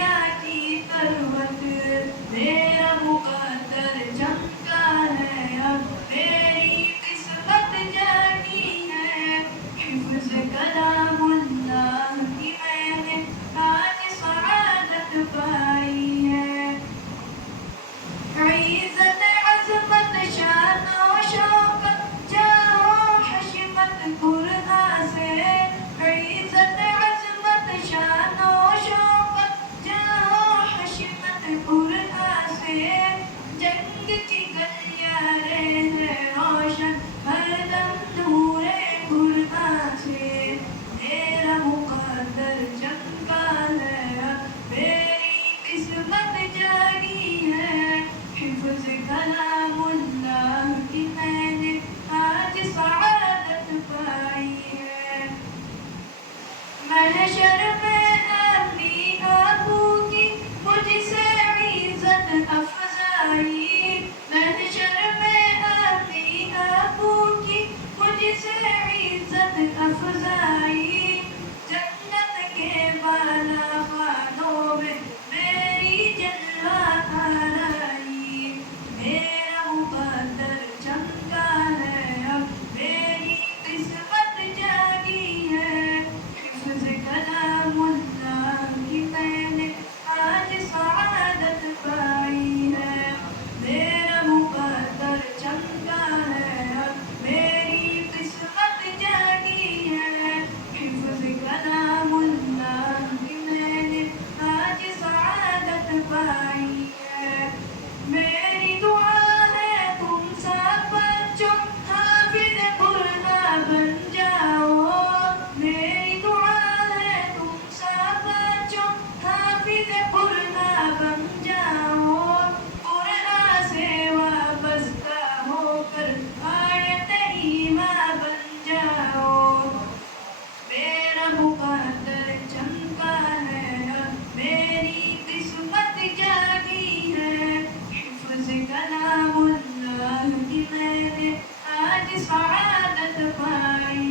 دریا کی تروت میرا مقدر چمکا ہے اب میری قسمت جاگی ہے حفظ کلام اللہ کی میں نے آج سعادت پائی ہے عزت عظمت شان و شوکت جاہ و حشمت قرآن سے عزت عظمت شان و شوکت جاہ و حشمت قرآن سے جنگ کی گلیاریں ہیں روشن ہر دم نور قرآن سے میرا مقدر چمکا ہے اب میری قسمت جاگی ہے حفظ کلام اللہ کی میں نے آج سعادت پائی ہے محشر میں اپنی آنکھوں کی مجھ سے عزت افزائی محشر میں اپنی آنکھوں کی مجھ سے عزت افزائی جنت کے بالا خانوں میں میری جلوہ آرائی میرا مقدر چمکا ہے اب میری قسمت جاگی ہے حفظ کلام اللہ کی میں نے آج سعادت پائی ہے میرا مقدر چمکا ہے اب میری قسمت جاگی ہے حفظ کلام اللہ کی میں نے آج سعادت پائی ہے میری دعا ہے تم سب بچوں حافظ قرآن بن جاؤ میری دعا ہے تم سب بچوں حافظ قرآن بن جاؤ قرآن سے وابستہ ہو کر آیت ایمان بن جاؤ میرا مقدر چمکا ہے اب میری قسمت جاگی ہے حفظ کلام اللہ کی میں نے آج سعادت پائی